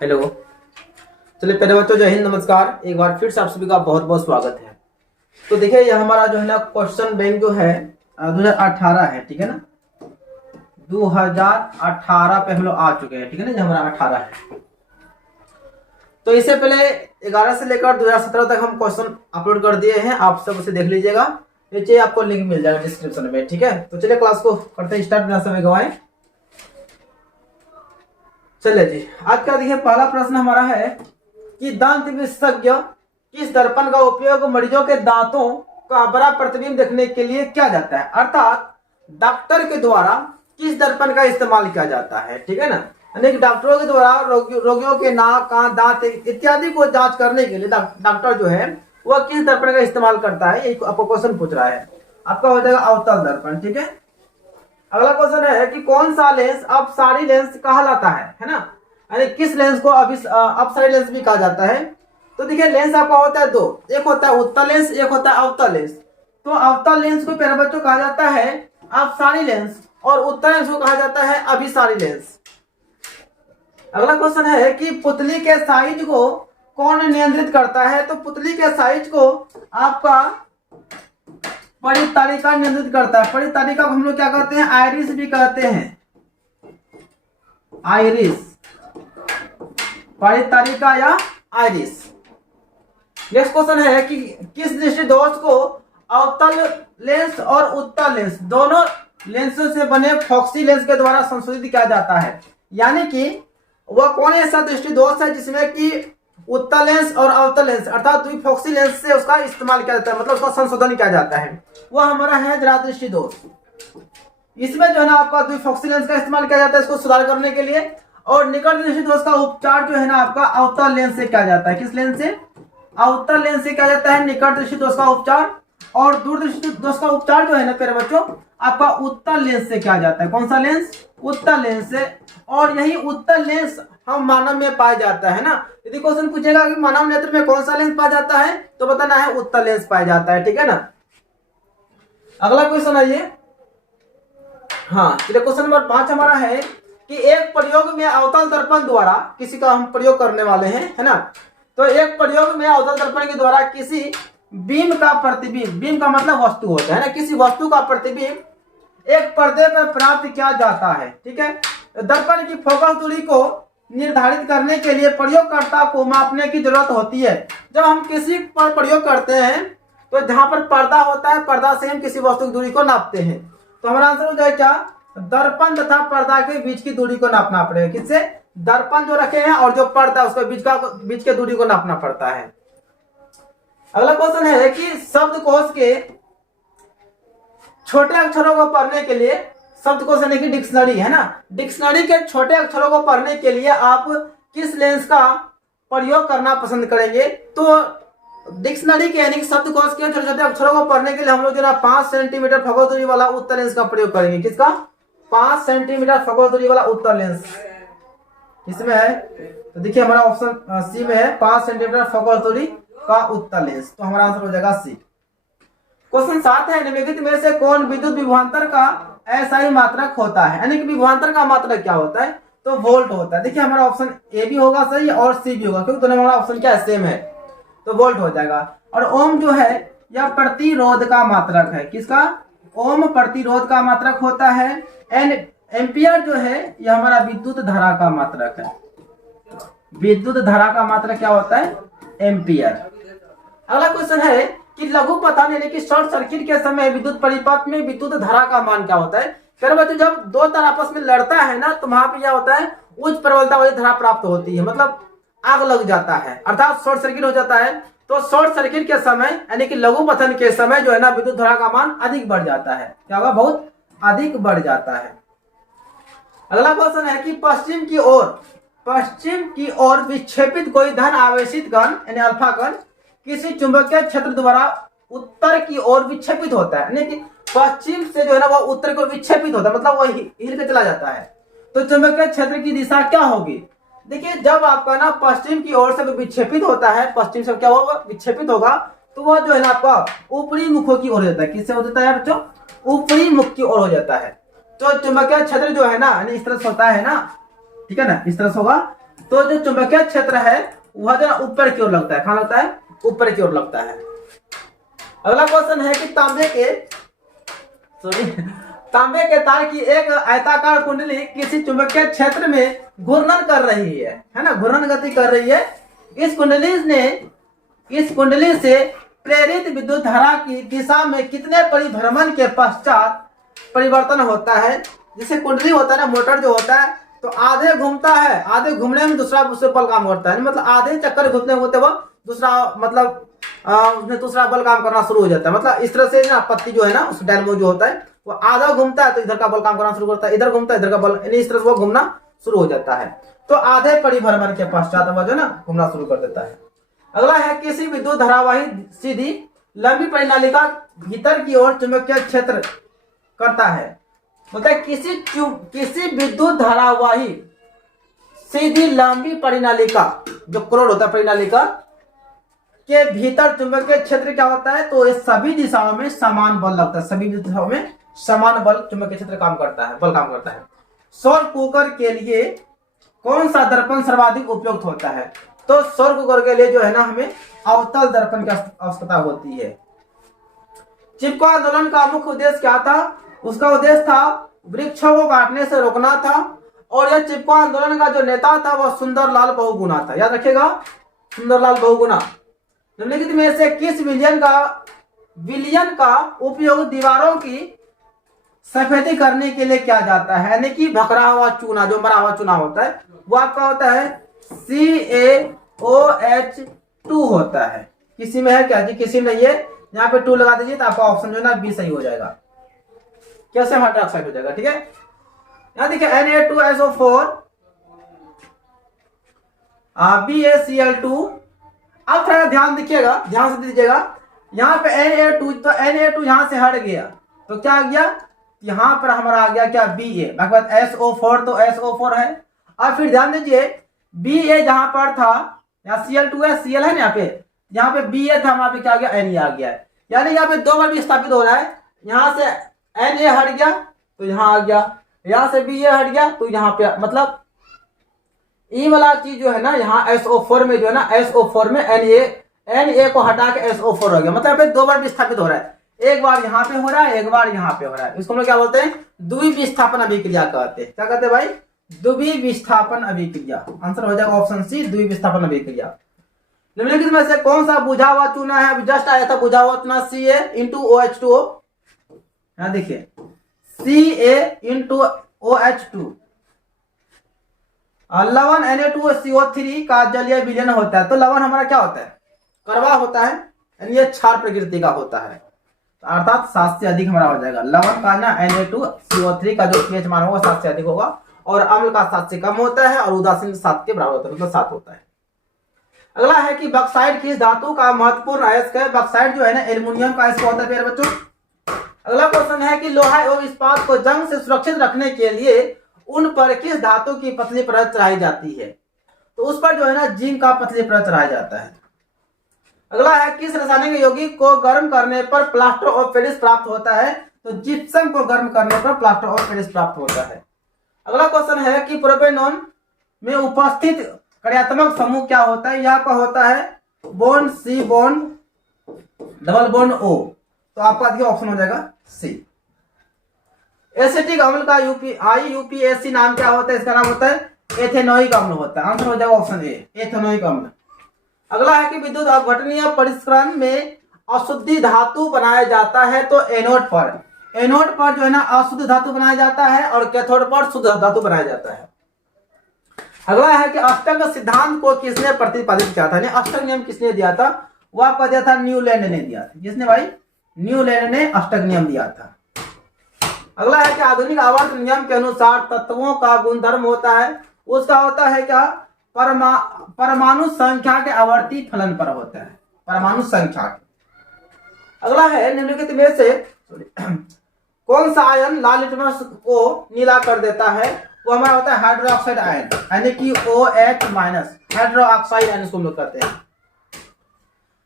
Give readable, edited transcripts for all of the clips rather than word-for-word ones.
Hello. चलिए पहले बच्चों जय हिंद, नमस्कार। एक बार फिर से आप सभी का बहुत बहुत स्वागत है। तो देखिए ये हमारा जो है ना क्वेश्चन बैंक जो है 2018 है, ठीक है ना। 2018 पे हम लोग आ चुके हैं, ठीक है ना। ये हमारा 18 है। तो इससे पहले 11 से लेकर 2017 तक हम क्वेश्चन अपलोड कर दिए हैं, आप सब उसे देख लीजिएगा। नीचे आपको लिंक मिल जाएगा डिस्क्रिप्शन में, ठीक है। तो चलिए क्लास को करते हैं स्टार्ट, बिना समय गवाएं। चलिए जी, आज का देखिए पहला प्रश्न हमारा है कि दांत विशेषज्ञ किस दर्पण का उपयोग मरीजों के दांतों का बड़ा प्रतिबिंब देखने के लिए किया जाता है, अर्थात डॉक्टर के द्वारा किस दर्पण का इस्तेमाल किया जाता है, ठीक है ना। यानी कि डॉक्टरों के द्वारा रोगियों के नाक, कान, दांत इत्यादि को जांच करने के लिए डॉक्टर जो है वह किस दर्पण का इस्तेमाल करता है, ये आपको क्वेश्चन पूछ रहा है। आपका हो जाएगा अवतल दर्पण, ठीक है। अगला क्वेश्चन है कि कौन सा लेंस अपसारी लेंस कहलाता है ना। यानी किस लेंस को अपसारी लेंस भी कहा जाता है। तो देखिए लेंस आपका होता है दो, एक होता है उत्तल लेंस, एक होता है अवतल लेंस। तो अवतल लेंस को प्यारे बच्चों कहा जाता है अपसारी लेंस और उत्तल लेंस को कहा जाता है अभिसारी लेंस। अगला क्वेश्चन है कि पुतली के साइज को कौन नियंत्रित करता है। तो पुतली के साइज को आपका परितारिका नियंत्रित करता है। परितारिका को हम लोग क्या कहते हैं, आइरिस भी कहते हैं, आइरिस, परितारिका या आइरिस। नेक्स्ट क्वेश्चन है कि किस दृष्टि दोष को अवतल लेंस और उत्तल लेंस दोनों लेंसों से बने फॉक्सी लेंस के द्वारा संशोधित किया जाता है। यानी कि वह कौन ऐसा दृष्टि दोष है जिसमें कि उत्तल लेंस और अवतल लेंस अर्थात द्विफॉक्सी लेंस से उसका इस्तेमाल किया जाता है, मतलब उसका संशोधन किया जाता है। वह हमारा है जरा दृष्टि दोष। इसमें जो है ना आपका द्विफॉक्सी लेंस का इस्तेमाल किया जाता है इसको सुधार करने के लिए, और निकट दृष्टि दोष का उपचार जो है ना आपका अवतल लेंस से किया जाता है। किस लेंस से? अवतल लेंस से किया जाता है निकट दृष्टि दोष का उपचार, और दूर दृष्टि दोष का उपचार जो है ना प्यारे बच्चों आपका उत्तल लेंस से किया जाता है। कौन सा लेंस? उत्तल लेंस से। और यही उत्तल लेंस हम मानव में पाया जाता है ना। यदि क्वेश्चन पूछेगा कि मानव नेत्र में कौन सा लेंस पाया जाता है तो बताना है उत्तल लेंस पाया जाता है, ठीक है ना। अगला क्वेश्चन आइए। हाँ, क्वेश्चन नंबर 5 हमारा है कि एक प्रयोग में अवतल दर्पण द्वारा किसी का हम प्रयोग करने वाले हैं, है ना। तो एक प्रयोग में अवतल दर्पण के द्वारा किसी बीम का प्रतिबिंब, बीम का मतलब वस्तु होता है ना, किसी वस्तु का प्रतिबिंब एक पर्दे पर प्राप्त किया जाता है, ठीक है। दर्पण की फोकस दूरी को निर्धारित करने के लिए प्रयोगकर्ता को मापने की जरूरत होती है। जब हम किसी पर प्रयोग करते हैं तो जहां पर पर्दा होता है, पर्दा से हम किसी वस्तु की दूरी को नापते हैं। तो हमारा आंसर हो जाए क्या? दर्पण तथा पर्दा के बीच की दूरी को नापना पड़ेगा। किससे? दर्पण जो रखे हैं और जो पर्दा उसके बीच के दूरी को नापना पड़ता है। अगला क्वेश्चन है कि शब्दकोश के छोटे अक्षरों को पढ़ने के लिए, शब्दकोश यानी कि डिक्शनरी है ना, डिक्शनरी के छोटे अक्षरों को पढ़ने के लिए आप किस लेंस का प्रयोग करना पसंद करेंगे। तो डिक्शनरी के यानी कि शब्दकोश के छोटे छोटे अक्षरों को पढ़ने के लिए हम लोग जो ना 5 सेंटीमीटर फोकस दूरी वाला उत्तल लेंस का प्रयोग करेंगे। किसका? 5 सेंटीमीटर फोकस दूरी वाला उत्तल लेंस इसमें है। तो देखिए हमारा ऑप्शन सी में है 5 सेंटीमीटर फोकस दूरी का उत्तल लेंस। तो हमारा आंसर हो जाएगा सी। क्वेश्चन 7 है निम्नलिखित में से कौन विद्युत विभवांतर का ऐसा ही मात्रक होता है। यानी कि विभवांतर का मात्रक क्या होता है? तो वोल्ट होता है। देखिए हमारा ऑप्शन ए भी होगा सही और सी भी होगा, क्योंकि दोनों हमारा ऑप्शन क्या है, सेम है, तो वोल्ट हो जाएगा। और ओम जो है यह प्रतिरोध का मात्रक है। किसका? ओम प्रतिरोध का मात्रक होता है। एंड एम्पियर जो है यह हमारा विद्युत धारा का मात्रक है। विद्युत धारा का मात्रक क्या होता है? एम्पियर। अगला क्वेश्चन है कि लघु पतन यानी कि शॉर्ट सर्किट के समय विद्युत परिपथ में विद्युत धारा का मान क्या होता है। बच्चों जब दो तार आपस में लड़ता है ना तो वहां पे क्या होता है, उच्च प्रबलता वाली धारा प्राप्त होती है, मतलब आग लग जाता है, अर्थात शॉर्ट सर्किट हो जाता है। तो शॉर्ट सर्किट के समय यानी कि लघु पतन के समय जो है ना विद्युत धारा का मान अधिक बढ़ जाता है। क्या होगा? बहुत अधिक बढ़ जाता है। अगला क्वेश्चन है कि पश्चिम की ओर विक्षेपित कोई धन आवेशित कण यानी अल्फा कण किसी चुंबकीय क्षेत्र द्वारा उत्तर की ओर विक्षेपित होता है। यानी कि पश्चिम से जो है ना वो उत्तर को विक्षेपित होता है, मतलब वो हिल के चला जाता है। तो चुंबकीय क्षेत्र की दिशा क्या होगी? देखिए जब आपका ना पश्चिम की ओर से विक्षेपित होता है, पश्चिम से क्या होगा, विक्षेपित होगा, तो वह जो है ना आपका ऊपरी मुखों की ओर हो जाता है। किससे हो जाता है बच्चों? ऊपरी मुख की ओर हो जाता है। तो चुंबकीय क्षेत्र जो है ना इस तरह से होता है ना, ठीक है ना, इस तरह से होगा। तो जो चुंबकीय क्षेत्र है वह जो ऊपर की ओर लगता है, कहाँ लगता है, ऊपर की ओर लगता है। अगला क्वेश्चन है कि तांबे के तार की एक आयताकार कुंडली किसी चुंबकीय क्षेत्र में घूर्णन कर रही है ना, घूर्णन गति कर रही है। इस कुंडली से प्रेरित विद्युत धारा की दिशा में कितने परिभ्रमण के पश्चात परिवर्तन होता है। जैसे कुंडली होता है ना, मोटर जो होता है, तो आधे घूमता है, आधे घूमने में दूसरा उससे बल काम करता है, मतलब आधे चक्कर घूमते होते वो दूसरा मतलब उसमें दूसरा बल काम करना शुरू हो जाता है। मतलब इस तरह से ना पत्ती जो है ना, उस डायनमो जो होता है वो आधा घूमता है तो इधर का बल काम करना शुरू करता है, इधर घूमता है इधर का बल, यानी इस तरह से वो घूमना शुरू हो जाता है। तो आधे परिभ्रमण के पश्चात वो जो ना घूमना शुरू कर देता है। अगला है किसी विद्युत धारावाही सीधी लंबी परिनालिका भीतर की ओर चुंबकीय क्षेत्र करता है। मतलब किसी विद्युत धारावाही सीधी लंबी परिनालिका, जो क्रोड होता है परिनालिका के भीतर चुंबकीय क्षेत्र क्या होता है, तो इस सभी दिशाओं में समान बल लगता है, सभी दिशाओं में समान बल चुंबकीय क्षेत्र काम करता है, बल काम करता है। सौर कुकर के लिए कौन सा दर्पण सर्वाधिक उपयुक्त होता है, तो सौर कुकर के लिए जो है ना हमें अवतल दर्पण की आवश्यकता होती है। चिपको आंदोलन का मुख्य उद्देश्य क्या था, उसका उद्देश्य था वृक्षों को काटने से रोकना था, और यह चिपको आंदोलन का जो नेता था वह सुंदरलाल बहुगुणा था, याद रखिएगा सुंदरलाल बहुगुणा। निम्नलिखित में से किस विलयन का उपयोग दीवारों की सफेदी करने के लिए किया जाता है, यानी कि भकरा हुआ चूना, जो मरा हुआ चूना होता है वो आपका होता है CaOH2 होता है। किसी में है क्या जी, किसी में नहीं है, यहाँ पे 2 लगा दीजिए तो आपका ऑप्शन जो है ना बी सही हो जाएगा, कैल्शियम हाइड्रोक्साइड हो जाएगा। ठीक है, यहाँ देखिए Na2SO4 BaCl2। अब थोड़ा ध्यान दीजिएगा, ध्यान से दीजिएगा, यहाँ पे Na2, तो Na2 यहाँ से हट गया तो क्या आ गया, यहाँ पर हमारा आ गया क्या Ba, बाकी बात SO4 तो SO4 है। अब फिर ध्यान दीजिए Ba जहां पर था, यहाँ Cl2 है, Cl है ना यहाँ पे, यहाँ पे Ba था वहां पे क्या आ गया, Na आ गया, यानी यहाँ पे 2 बार भी स्थापित हो रहा है। यहाँ से Na हट गया तो यहाँ आ गया, यहाँ से Ba हट गया तो यहाँ पे, मतलब ये वाला चीज जो है ना यहाँ SO4 में जो है ना, SO4 में Na को हटा के SO4 हो गया, मतलब यहाँ पे 2 बार विस्थापित हो रहा है, एक बार यहाँ पे हो रहा है एक बार यहाँ पे हो रहा है। इसको हम लोग क्या बोलते हैं, द्वितीय विस्थापन अभिक्रिया कहते हैं। क्या कहते हैं भाई, द्वितीय विस्थापन अभिक्रिया। आंसर हो जाएगा ऑप्शन सी, द्वितीय विस्थापन अभिक्रिया। निम्नलिखित में से कौन सा बुझा हुआ चूना है, अभी जस्ट आया था बुझा हुआ चूना Ca*OH2O। यहाँ देखिए Ca*OH2। लवण Na2CO3 का जलीय विलयन होता है, तो लवण हमारा क्या होता है, कड़वा होता है, यानी ये क्षार प्रकृति का होता है, अर्थात 7 से अधिक हमारा हो जाएगा। लवण का ना Na2CO3 का जो pH मान होगा 7 से अधिक होगा, और अम्ल का 7 से कम होता है, और उदासीन 7 के बराबर होता है, मतलब 7 होता है। अगला है कि बक्साइट किस धातु का महत्वपूर्ण अयस्क है। बक्साइट जो है ना एल्युमिनियम का अयस्क होता है प्यारे बच्चों। अगला क्वेश्चन है कि लोहा एवं इस्पात को जंग से सुरक्षित रखने के लिए उन पर किस धातु की पतली परत चढ़ाई जाती है, तो उस पर जो है ना जिंक का पतली परत चढ़ाया जाता है। अगला है किस रासायनिक यौगिक को गर्म करने पर प्लास्टर ऑफ पेरिस प्राप्त होता है, तो जिप्सम को गर्म करने पर प्लास्टर ऑफ पेरिस प्राप्त होता है। अगला क्वेश्चन है कि प्रोपेनॉन में उपस्थित कार्यात्मक समूह क्या होता है, यहाँ पर होता है bond C bond double bond O, तो आपका देखिए ऑप्शन हो जाएगा C। एसिटिक अम्ल का IUPAC नाम क्या होता है, इसका नाम होता है एथेनोइक अम्ल होता है, आंसर हो जाएगा ऑप्शन ए, एथेनोइक अम्ल। अगला है कि विद्युत अपघटनीय परिष्करण में अशुद्धि धातु बनाया जाता है, तो एनोड पर जो है ना अशुद्ध धातु बनाया जाता है, और कैथोड पर शुद्ध धातु बनाया जाता है। अगला है कि अष्टक सिद्धांत को किसने प्रतिपादित किया था, अष्टक नियम किसने दिया था, वो आपका दिया था न्यूलैंड ने दिया था। किसने भाई, न्यूलैंड ने अष्टक नियम दिया था। अगला है कि आधुनिक आवर्त नियम के अनुसार तत्वों का गुणधर्म होता है, उसका होता है क्या, परमाणु संख्या के आवर्ती फलन पर होता है, परमाणु संख्या। अगला है निम्नलिखित में से कौन सा आयन लाल लिटमस को नीला कर देता है, वो हमारा होता है हाइड्रोक्साइड आयन, यानी कि OH- हाइड्रोक्साइड आयन इसको हम लोग कहते हैं।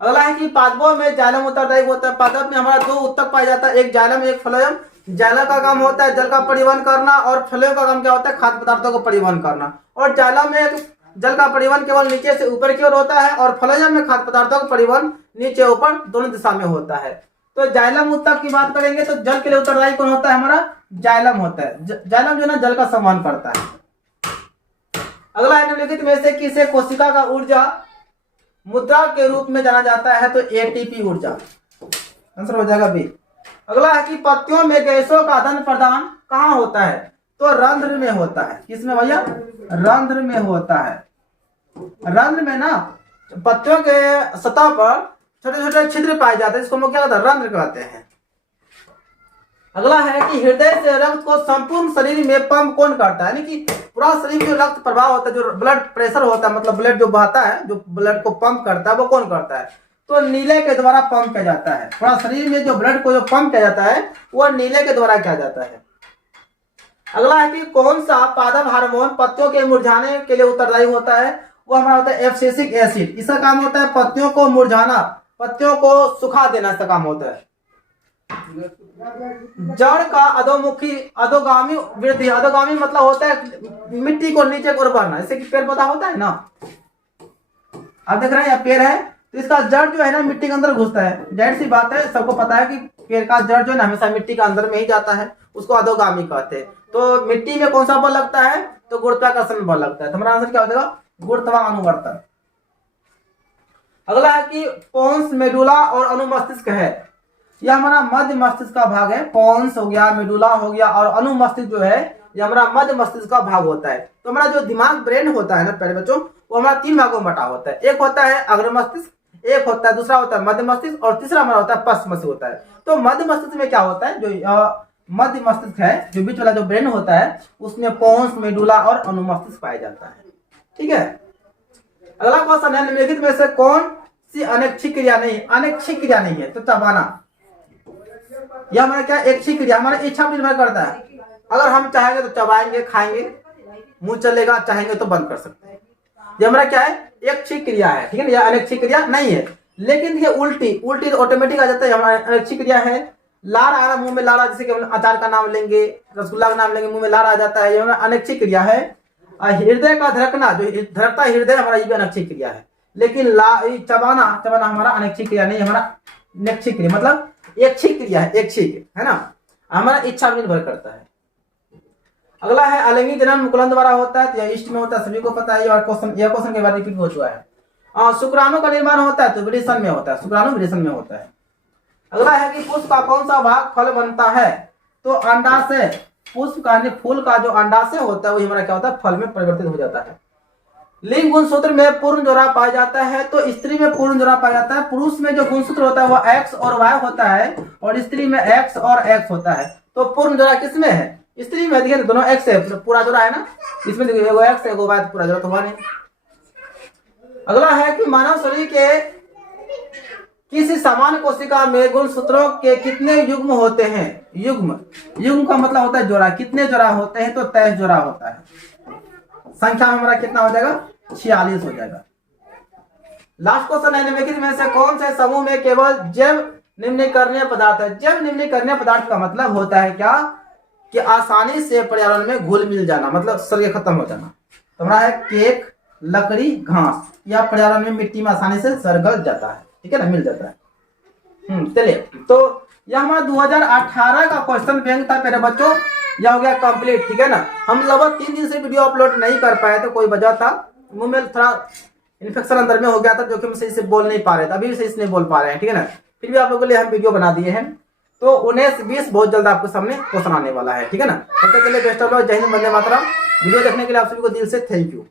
अगला है कि पादपों में जाइलम उत्तरदायी होता है। पादप में हमारा 2 उत्तक पाया जाता है, एक जाइलम एक फ्लोएम। जाइलम का काम होता है जल का परिवहन करना, और फ्लोएम का काम क्या होता है खाद्य पदार्थों को परिवहन करना। और जाइलम में जल का परिवहन केवल नीचे से ऊपर की ओर होता है और फ्लोएम में खाद्य पदार्थों का परिवहन नीचे ऊपर दोनों दिशा में होता है। तो जाइलम ऊतक की बात करेंगे तो जल के लिए उत्तरदायी कौन होता है? हमारा जाइलम होता है। जाइलम जो है ना जल का संवहन करता है। अगला है निम्नलिखित में से किसे कोशिका का ऊर्जा मुद्रा के रूप में जाना जाता है? तो एटीपी ऊर्जा, आंसर हो जाएगा बी। अगला है कि पत्तियों में गैसों का आदान प्रदान कहाँ होता है? तो रंध्र में होता है। किसमें भैया? रंध्र में होता है। रंध्र में ना पत्तियों के सतह पर छोटे छोटे छिद्र पाए जाते हैं, इसको हम लोग क्या कहते हैं? रंध्र कहते हैं। अगला है कि हृदय से रक्त को संपूर्ण शरीर में पंप कौन करता है? यानी कि पूरा शरीर में जो रक्त प्रवाह होता है, जो ब्लड प्रेशर होता है, मतलब ब्लड जो बहता है, जो ब्लड को पंप करता है, वो कौन करता है? तो नीले के द्वारा पंप किया जाता है। पूरा शरीर में जो ब्लड को जो पंप किया जाता है वो नीले के द्वारा किया जाता है। अगला है कि कौन सा पादप हार्मोन पत्तियों के मुरझाने के लिए उत्तरदायी होता है? वो हमारा होता है एब्सिसिक एसिड। इसका काम होता है पत्तियों को मुरझाना, पत्तियों को सुखा देना, इसका काम होता है। जड़ का अधोगामी वृद्धि, अधोगामी मतलब होता है मिट्टी को नीचे की ओर बढ़ना, जैसे कि पेड़ पौधा होता है ना, आप देख रहे हैं, या पेड़ है तो इसका जड़ जो है ना मिट्टी के अंदर घुसता है। जाहिर सी बात है, सबको पता है कि पेड़ का जड़ जो है ना हमेशा मिट्टी के अंदर में ही जाता है, उसको अधोगामी कहते हैं। तो मिट्टी में कौन सा बल लगता है? तो गुरुत्वाकर्षण बल लगता है। तो हमारा आंसर क्या हो जाएगा? गुरुत्वानुवर्तन। अगला है कि पोन्स, मेडुला और अनुमस्तिष्क है, यह हमारा मध्य मस्तिष्क का भाग है। पोन्स हो गया, मेडुला हो गया और अनुमस्तिष्क जो है यह हमारा मध्य मस्तिष्क का भाग होता है। तो हमारा जो दिमाग ब्रेन होता है ना प्यारे बच्चों, वो हमारा 3 भागों में बटा होता है। एक होता है अग्र मस्तिष्क, एक होता है, दूसरा होता है मध्य मस्तिष्क और तीसरा हमारा होता है पश्च मस्तिष्क होता है। तो मध्य मस्तिष्क में क्या होता है? जो मध्य मस्तिष्क है, जो बीच वाला जो ब्रेन होता है, उसमें पोन्स, मेडुला और अनुमस्तिष्क पाया जाता है। ठीक है। अगला क्वेश्चन है निम्नलिखित में से कौन सी अनैच्छिक क्रिया नहीं? अनैच्छिक क्रिया नहीं है तो चबाना। यह हमारा क्या? ऐच्छिक क्रिया, हमारी इच्छा पर निर्भर करता है। अगर हम चाहेंगे तो चबाएंगे, खाएंगे, मुंह चलेगा, चाहेंगे तो बंद कर सकते हैं। ये हमारा क्या है? ऐच्छिक क्रिया है। ठीक है, यह अनैच्छिक क्रिया नहीं है। लेकिन ये उल्टी ऑटोमेटिक आ जाता है, हमारा अनैच्छिक क्रिया है। लार आ रहा, मुंह में लार आ, जैसे कि हम अचार का नाम लेंगे, रसगुल्ला का नाम लेंगे, मुंह में लार आ जाता है, ये हमारा अनैच्छिक क्रिया है। हृदय का धड़कना, जो धड़कता हृदय, हमारा ये भी अनैच्छिक क्रिया है। लेकिन चबाना हमारा अनैच्छिक क्रिया नहीं, हमारा नैच्छिक क्रिया, मतलब ऐच्छिक क्रिया है, ऐच्छिक है ना, हमारा इच्छा पर निर्भर करता है। अगला है अलिंगी जनन मुकुलन द्वारा होता है, या ईस्ट में होता है, सभी को पता है। और यह क्वेश्चन के बाद रिपीट हो चुका है। शुक्राणु का निर्माण होता है तो वृषण में होता है, शुक्राणु वृषण में होता है। अगला है कि पुष्प का कौन सा भाग फल बनता है? तो अंडाशय। पुष्प का फूल का जो अंडाशय होता है वही हमारा क्या होता है? फल में परिवर्तित हो जाता है। लिंग गुणसूत्र में पूर्ण जोड़ा पाया जाता है तो स्त्री में पूर्ण जोड़ा पाया जाता है। पुरुष में जो गुणसूत्र होता है वो एक्स और वाई होता है और स्त्री में एक्स और एक्स होता है। तो पूर्ण जोड़ा किसमें है? स्त्री में। देखिए दोनों एक्स है, पूरा जोड़ा है ना, इसमें देखिए एगो एक्स एगो वाई, पूरा जोड़ा तो हुआ नहीं। अगला है कि मानव शरीर के किसी सामान्य कोशिका में गुणसूत्रों के कितने युग्म होते हैं? युग्म का मतलब होता है जोड़ा। कितने जोड़ा होते हैं? तो 23 जोड़ा होता है। संख्या में हमारा कितना हो जाएगा? 46 हो जाएगा। लास्ट क्वेश्चन है निम्नलिखित में से कौन से समूह में केवल जैव निम्नीकरणीय पदार्थ है? जैव निम्नीकरणीय पदार्थ का मतलब होता है क्या? कि आसानी से पर्यावरण में घुल मिल जाना, मतलब सड़के खत्म हो जाना। तो हमारा है केक, लकड़ी, घास, या पर्यावरण में मिट्टी में आसानी से सड़गल जाता है। ठीक है ना, मिल जाता है। चलिए, तो यह हमारा 2018 का क्वेश्चन बैंक था मेरे बच्चों, यह हो गया कंप्लीट। ठीक है ना, हम लगभग 3 दिन से वीडियो अपलोड नहीं कर पाए थे, कोई वजह था, मुंह में थोड़ा इन्फेक्शन अंदर में हो गया था, जो कि हम सही से बोल नहीं पा रहे थे, अभी भी सही से नहीं बोल पा रहे हैं। ठीक है ना, फिर भी आप लोगों के लिए हम वीडियो बना दिए हैं। तो 19-20 बहुत जल्द आपके सामने क्वेश्चन आने वाला है। ठीक है ना, तब तक के लिए बेस्ट ऑफ लक, जय हिंद, वंदे मातरम। वीडियो देखने के लिए आप सभी को दिल से थैंक यू।